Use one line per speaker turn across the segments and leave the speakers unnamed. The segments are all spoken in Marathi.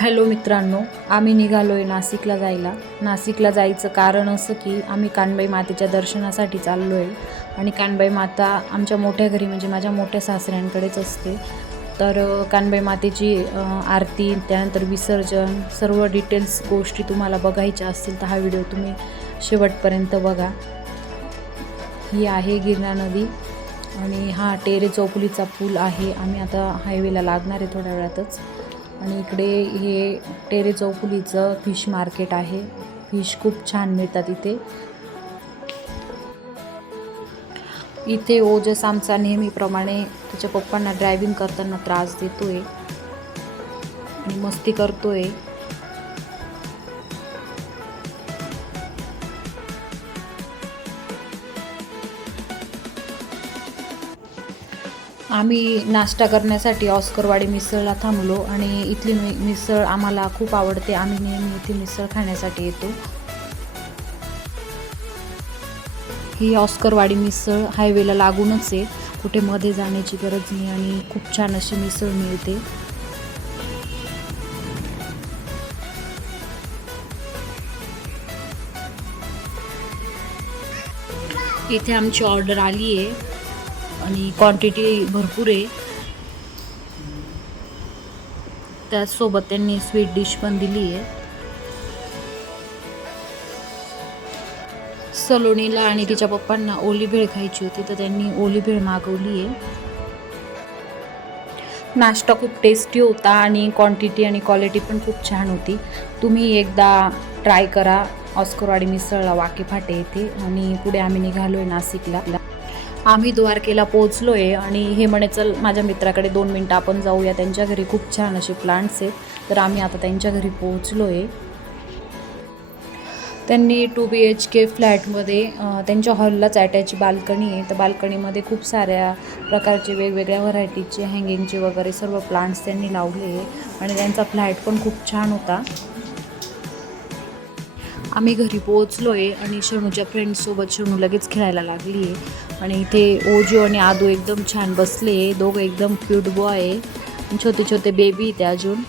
हॅलो मित्रांनो आम्ही निघालो आहे नाशिकला जायला. नाशिकला जायचं कारण असं की आम्ही कानबाई मातेच्या दर्शनासाठी चाललो आहे आणि कानबाई माता आमच्या मोठ्या घरी म्हणजे माझ्या मोठ्या सासऱ्यांकडेच असते. तर कानबाई मातेची आरती त्यानंतर विसर्जन सर्व डिटेल्स गोष्टी तुम्हाला बघायच्या असतील तर हा व्हिडिओ तुम्ही शेवटपर्यंत बघा. ही आहे गिरणा नदी आणि हा टेरे चौकुलीचा पूल आहे. आम्ही आता हायवेला लागणार आहे थोड्या वेळातच. आणि इकडे हे टेरे चौफुलीचं फिश मार्केट आहे. फिश खूप छान मिळतात इथे. इथे ओजस आमचा नेहमीप्रमाणे त्याच्या पप्पांना ड्रायव्हिंग करताना त्रास देतोय. आणि मस्ती करतोय. आम्ही नाश्ता करण्यासाठी ऑस्करवाडी मिसळला थांबलो आणि इथली मि मिसळ आम्हाला खूप आवडते. आम्ही नेहमी इथे मिसळ खाण्यासाठी येतो. ही ऑस्करवाडी मिसळ हायवेला लागूनच आहे. कुठे मध्ये जाण्याची गरज नाही आणि खूप छान अशी मिसळ मिळते. इथे आमची ऑर्डर आली आहे. आणि क्वांटिटी भरपूर आहे. त्याचसोबत त्यांनी स्वीट डिश पण दिली आहे. सलोनीला आणि तिच्या पप्पांना ओली भेळ खायची होती तर त्यांनी ओली भेळ मागवली आहे. नाश्ता खूप टेस्टी होता आणि क्वांटिटी आणि क्वालिटी पण खूप छान होती. तुम्ही एकदा ट्राय करा. ऑस्करवाडी मिसळला वाके फाटे येथे आणि पुढे आम्ही निघालो आहे नाशिकला. आम्ही द्वारकेला पोहोचलो आहे आणि हे म्हणे चल माझ्या मित्राकडे दोन मिनटं आपण जाऊया. त्यांच्या घरी खूप छान असे प्लांट्स आहेत. तर आम्ही आता त्यांच्या घरी पोहोचलो आहे त्यांनी टू बी एच के फ्लॅटमध्ये त्यांच्या हॉललाच अटॅच बाल्कनी आहे. तर बाल्कनीमध्ये खूप साऱ्या प्रकारचे वेगवेगळ्या व्हरायटीचे हँगिंगचे वगैरे सर्व प्लांट्स त्यांनी लावले आहे. आणि त्यांचा फ्लॅट पण खूप छान होता. आम्ही घरी पोहोचलो आहे आणि शणूच्या फ्रेंड्ससोबत शणू लगेच खेळायला लागली आहे आणि इथे ओजो आणि आदू एकदम छान बसले आहे. दोघं एकदम क्यूट बॉय आहे. छोटे छोटे बेबी इथे अजून.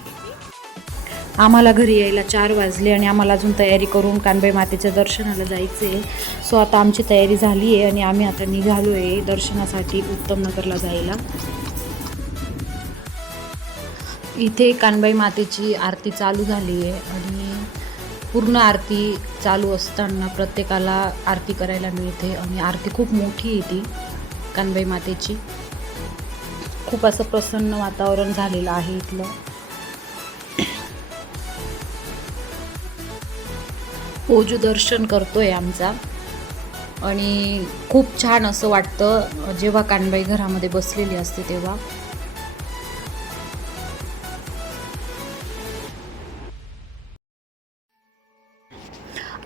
आम्हाला घरी यायला चार वाजले आणि आम्हाला अजून तयारी करून कानबाई मातेच्या दर्शनाला जायचं आहे सो आता आमची तयारी झाली आहे आणि आम्ही आता निघालो आहे दर्शनासाठी उत्तमनगरला जायला. इथे कानबाई मातेची आरती चालू झाली आहे आणि पूर्ण आरती चालू असताना प्रत्येकाला आरती करायला मिळते आणि आरती खूप मोठी आहे ती कानबाई मातेची. खूप असं प्रसन्न वातावरण झालेलं आहे इथलं. ओजू दर्शन करतोय आमचा. आणि खूप छान असं वाटतं जेव्हा कानबाई घरामध्ये बसलेली असते तेव्हा.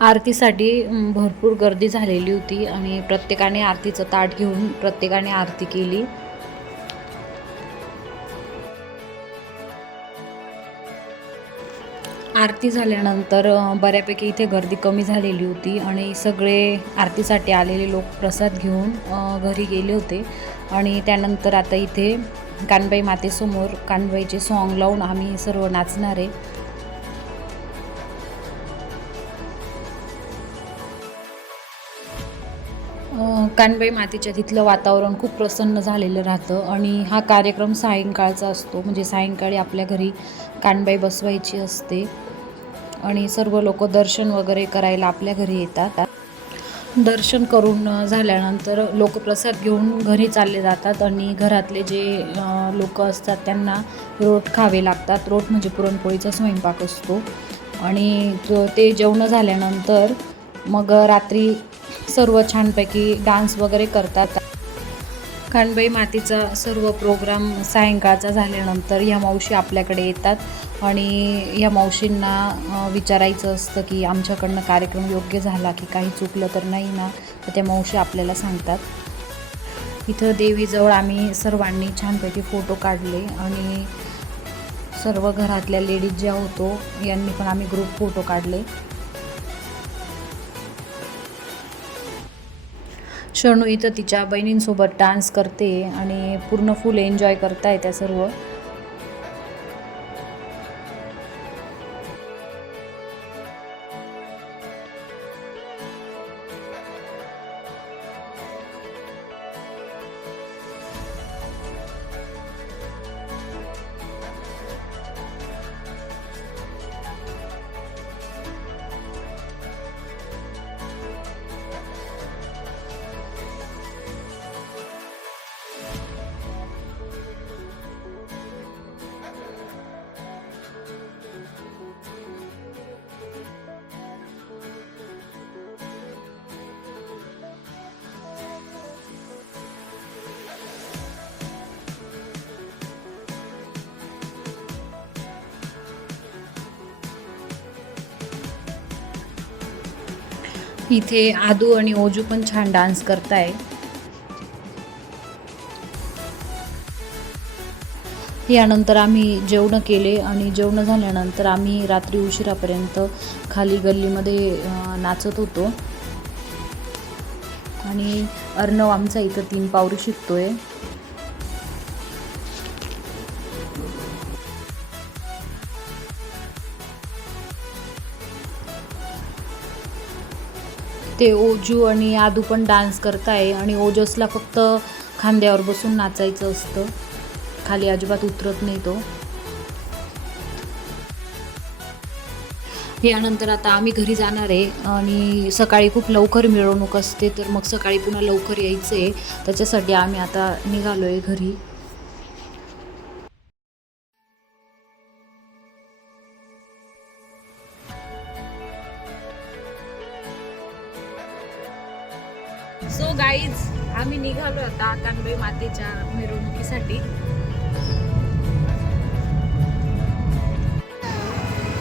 आरतीसाठी भरपूर गर्दी झालेली होती आणि प्रत्येकाने आरतीचं ताट घेऊन प्रत्येकाने आरती केली. आरती झाल्यानंतर बऱ्यापैकी इथे गर्दी कमी झालेली होती आणि सगळे आरतीसाठी आलेले लोक प्रसाद घेऊन घरी गेले होते. आणि त्यानंतर आता इथे कानबाई मातेसमोर कानबाईचे सॉन्ग लावून आम्ही सर्व नाचणार आहे. कानबाई मातेच्या तिथलं वातावरण खूप प्रसन्न झालेलं राहतं आणि हा कार्यक्रम सायंकाळचा असतो. म्हणजे सायंकाळी आपल्या घरी कानबाई बसवायची असते आणि सर्व लोक दर्शन वगैरे करायला आपल्या घरी येतात. दर्शन करून झाल्यानंतर लोक प्रसाद घेऊन घरी चालले जातात आणि घरातले जे लोक असतात त्यांना रोट खावे लागतात. रोट म्हणजे पुरणपोळीचा स्वयंपाक असतो. आणि ते जेवणं झाल्यानंतर मग रात्री सर्व छानपैकी डान्स वगैरे करतात. खानबाई मातीचा सर्व प्रोग्राम सायंकाळचा झाल्यानंतर ह्या मावशी आपल्याकडे येतात आणि ह्या मावशींना विचारायचं असतं की आमच्याकडनं कार्यक्रम योग्य झाला की काही चुकलं तर नाही ना? तर त्या मावशी आपल्याला सांगतात. इथं देवीजवळ आम्ही सर्वांनी छानपैकी फोटो काढले आणि सर्व घरातल्या लेडीज ज्या होतो यांनी पण आम्ही ग्रुप फोटो काढले. शणू इथं तिच्या बहिणींसोबत डान्स करते आणि पूर्ण फुल एन्जॉय करताय त्या सर्व. इथे आदू आणि ओजू पण छान डान्स करताय. यानंतर आम्ही जेवणं केले आणि जेवणं झाल्यानंतर आम्ही रात्री उशिरापर्यंत खाली गल्लीमध्ये नाचत होतो. आणि अर्णव आमचा इथं तीन पावरी शिकतोय. ते ओजू आणि आदू पण डान्स करताय आणि ओजसला फक्त खांद्यावर बसून नाचायचं असतं. खाली अजिबात उतरत नाही तो. यानंतर आता आम्ही घरी जाणार आहे आणि सकाळी खूप लवकर मिरवणूक असते तर मग सकाळी पुन्हा लवकर यायचं आहे त्याच्यासाठी आम्ही आता निघालो आहे घरी. गाईज आम्ही निघालो आता कानबाई मातेच्या मिरवणुकीसाठी.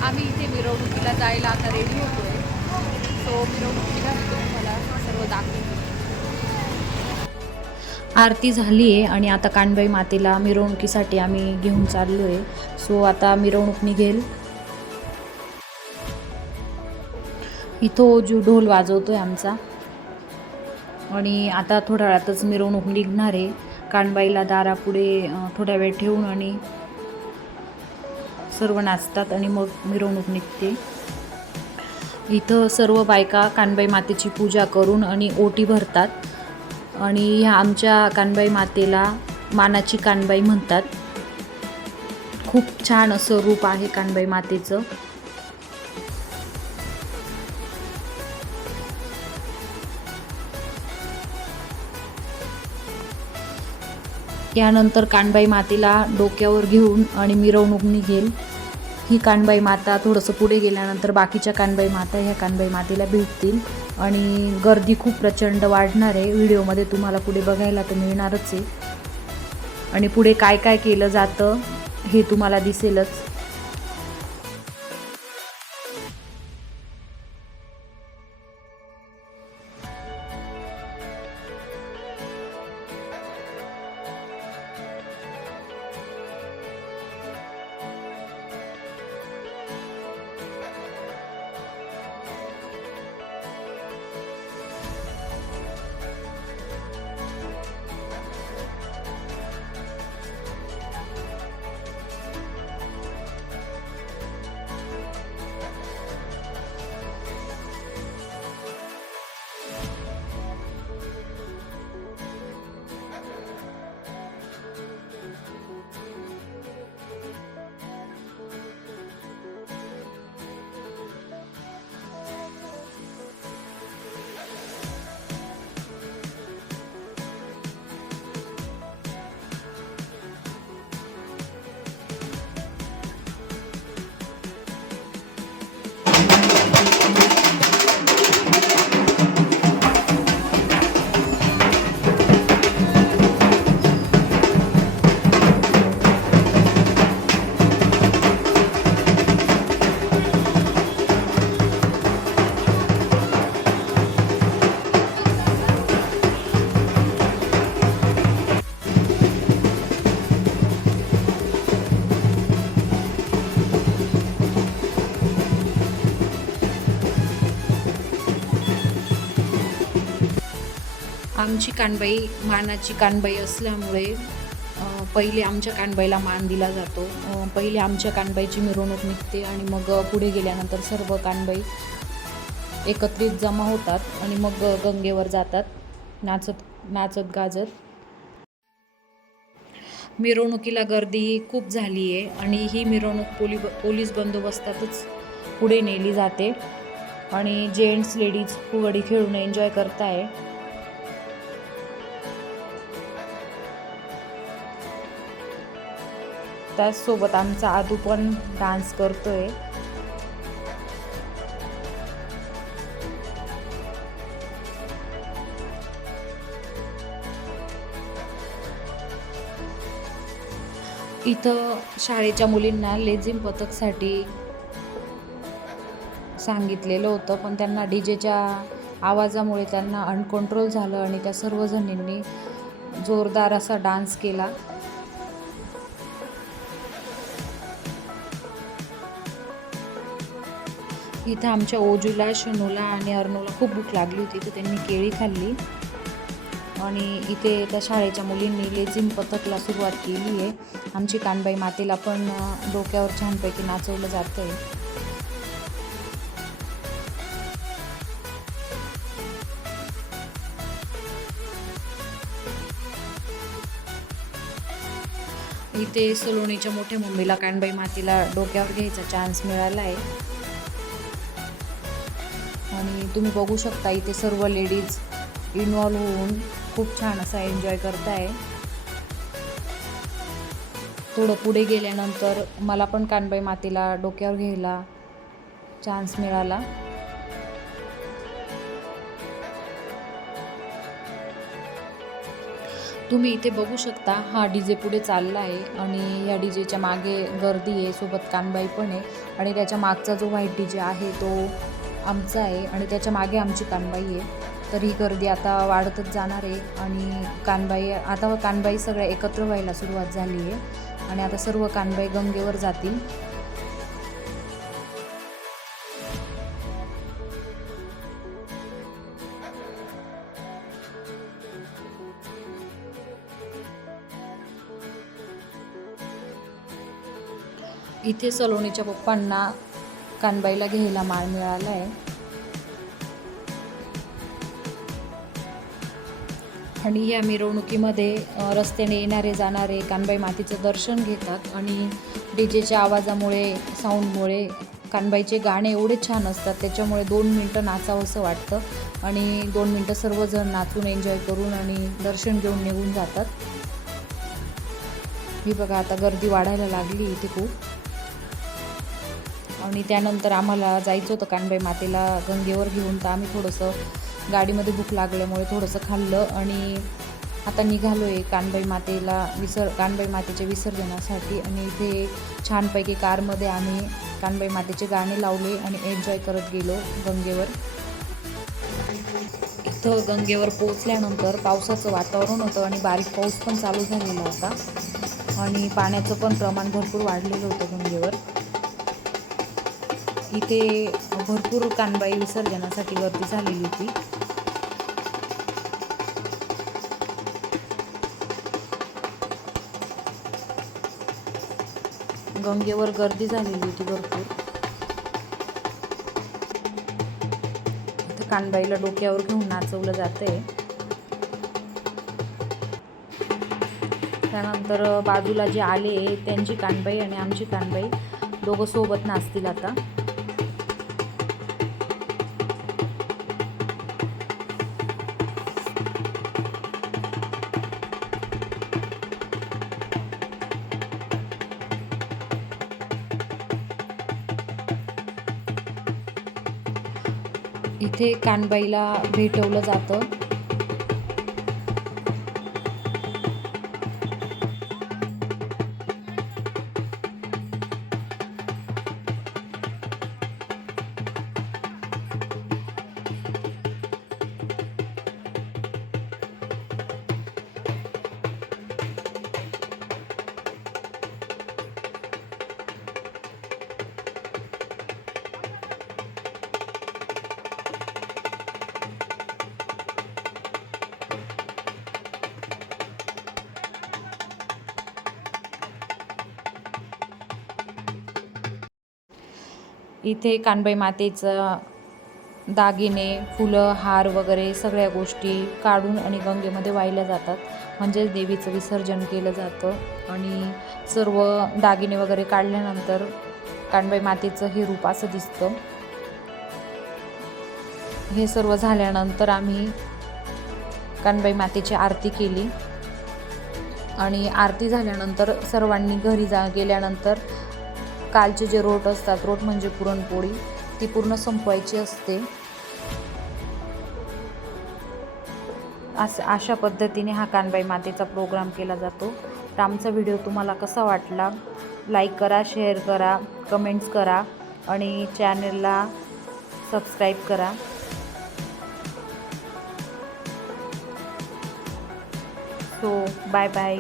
आम्ही इथे मिरवणुकीला जायला आता रेडी होतोय. तो मिरवणुकीला मला तुम्हाला सर्व दाखवतो आरती झाली आहे आणि आता कानबाई मातेला मिरवणुकीसाठी आम्ही घेऊन चाललो आहे सो आता मिरवणूक निघेल. इथं जो ढोल वाजवतोय आमचा आणि आता थोड्या वेळातच मिरवणूक निघणार आहे. कानबाईला दारापुढे थोड्या वेळ ठेवून आणि सर्व नाचतात आणि मग मिरवणूक निघते. इथं सर्व बायका कानबाई मातेची पूजा करून आणि ओटी भरतात. आणि ह्या आमच्या कानबाई मातेला मानाची कानबाई म्हणतात. खूप छान असं रूप आहे कानबाई मातेचं. यानंतर कानबाई मातेला डोक्यावर घेऊन आणि मिरवणूक निघेल. ही कानबाई माता थोडंसं पुढे गेल्यानंतर बाकीच्या कानबाई माता ह्या कानबाई मातेला भेटतील. आणि गर्दी खूप प्रचंड वाढणार आहे. व्हिडिओमध्ये तुम्हाला पुढे बघायला तर मिळणारच आहे. आणि पुढे काय काय केलं जातं हे तुम्हाला दिसेलच. आमची कानबाई मानाची कानबाई असल्यामुळे पहिले आमच्या कानबाईला मान दिला जातो. पहिले आमच्या कानबाईची मिरवणूक निघते आणि मग पुढे गेल्यानंतर सर्व कानबाई एकत्रित जमा होतात आणि मग गंगेवर जातात नाचत नाचत गाजत. मिरवणुकीला गर्दी खूप झाली आहे आणि ही मिरवणूक पोली पोलीस बंदोबस्तातच पुढे नेली जाते. आणि जेंट्स लेडीज फुगडी खेळून एन्जॉय करताय. त्याचसोबत आमचा आदू पण डान्स करतोय. इथं शाळेच्या मुलींना लेझिम पथकसाठी सांगितलेलं होतं पण त्यांना डी जेच्या आवाजामुळे त्यांना अनकंट्रोल झालं आणि त्या सर्वजणींनी जोरदार असा डान्स केला. इथं आमच्या ओजूला शनूला आणि अर्नूला खूप भूक लागली होती तर त्यांनी केळी खाल्ली. आणि इथे त्या शाळेच्या मुलींनी लेझिम पथकला सुरुवात केली आहे. आमची कानबाई मातेला पण डोक्यावर छानपैकी नाचवलं जातं आहे इथे सलोणीच्या मोठ्या मम्मीला कानबाई मातेला डोक्यावर घ्यायचा चान्स मिळाला आहे आणि तुम्ही बघू शकता इथे सर्व लेडीज इन्वॉल्व होऊन खूप छान असा एन्जॉय करताय. थोडं पुढे गेल्यानंतर मला पण कानबाई मातेला डोक्यावर घ्यायला चान्स मिळाला. तुम्ही इथे बघू शकता हा डी जे पुढे चालला आहे आणि या डी जेच्या मागे गर्दी आहे सोबत कानबाई पण आहे. आणि त्याच्या मागचा जो व्हाईट डी जे आहे तो आमचा आहे आणि त्याच्यामागे आमची कानबाई आहे. तर ही गर्दी आता वाढतच जाणार आहे आणि कानबाई आता कानबाई सगळ्या एकत्र व्हायला सुरुवात झाली आहे. आणि आता सर्व कानबाई गंगेवर जातील. इथे सलोनीच्या पप्पांना कानबाईला घ्यायला माळ मिळाला आहे आणि या मिरवणुकीमध्ये रस्त्याने येणारे जाणारे कानबाई मातीचं दर्शन घेतात आणि डी जेच्या आवाजामुळे साऊंडमुळे कानबाईचे गाणे एवढे छान असतात त्याच्यामुळे दोन मिनटं नाचावंसं वाटतं आणि दोन मिनटं सर्वजण नाचून एन्जॉय करून आणि दर्शन घेऊन निघून जातात. ही बघा आता गर्दी वाढायला लागली इथे खूप. आणि त्यानंतर आम्हाला जायचं होतं कानबाई मातेला गंगेवर घेऊन. तर आम्ही थोडंसं गाडीमध्ये भूक लागल्यामुळे थोडंसं खाल्लं आणि आता निघालो आहे कानबाई मातेला विसर कानबाई मातेच्या विसर्जनासाठी. आणि इथे छानपैकी कारमध्ये आम्ही कानबाई मातेचे गाणे लावले आणि एन्जॉय करत गेलो गंगेवर. इथं गंगेवर पोचल्यानंतर पावसाचं वातावरण होतं आणि बारीक पाऊस पण चालू झालेला होता. आणि पाण्याचं पण प्रमाण भरपूर वाढलेलं होतं गंगेवर. इथे भरपूर कानबाई विसर्जनासाठी गर्दी झालेली होती. गंगेवर गर्दी झालेली होती भरपूर. कानबाईला डोक्यावर घेऊन नाचवलं जातंय. त्यानंतर बाजूला जे आले त्यांची कानबाई आणि आमची कानबाई दोघं सोबत नाचतील आता. इथे कानबाईला भेटवलं जातं. इथे कानबाई मातेचं दागिने फुलं हार वगैरे सगळ्या गोष्टी काढून आणि गंगेमध्ये वाहिल्या जातात. म्हणजेच देवीचं विसर्जन केलं जातं. आणि सर्व दागिने वगैरे काढल्यानंतर कानबाई मातेचं हे रूप असं दिसतं. हे सर्व झाल्यानंतर आम्ही कानबाई मातेची आरती केली. आणि आरती झाल्यानंतर सर्वांनी घरी जा गेल्यानंतर कालचे जे रोट असतात रोट म्हणजे पुरणपोळी ती पूर्ण संपवायची असते. असं अशा पद्धतीने हा कानबाई मातेचा प्रोग्राम केला जातो. तर आमचा व्हिडिओ तुम्हाला कसा वाटला? लाईक करा शेअर करा कमेंट्स करा आणि चॅनलला सबस्क्राईब करा. So bye bye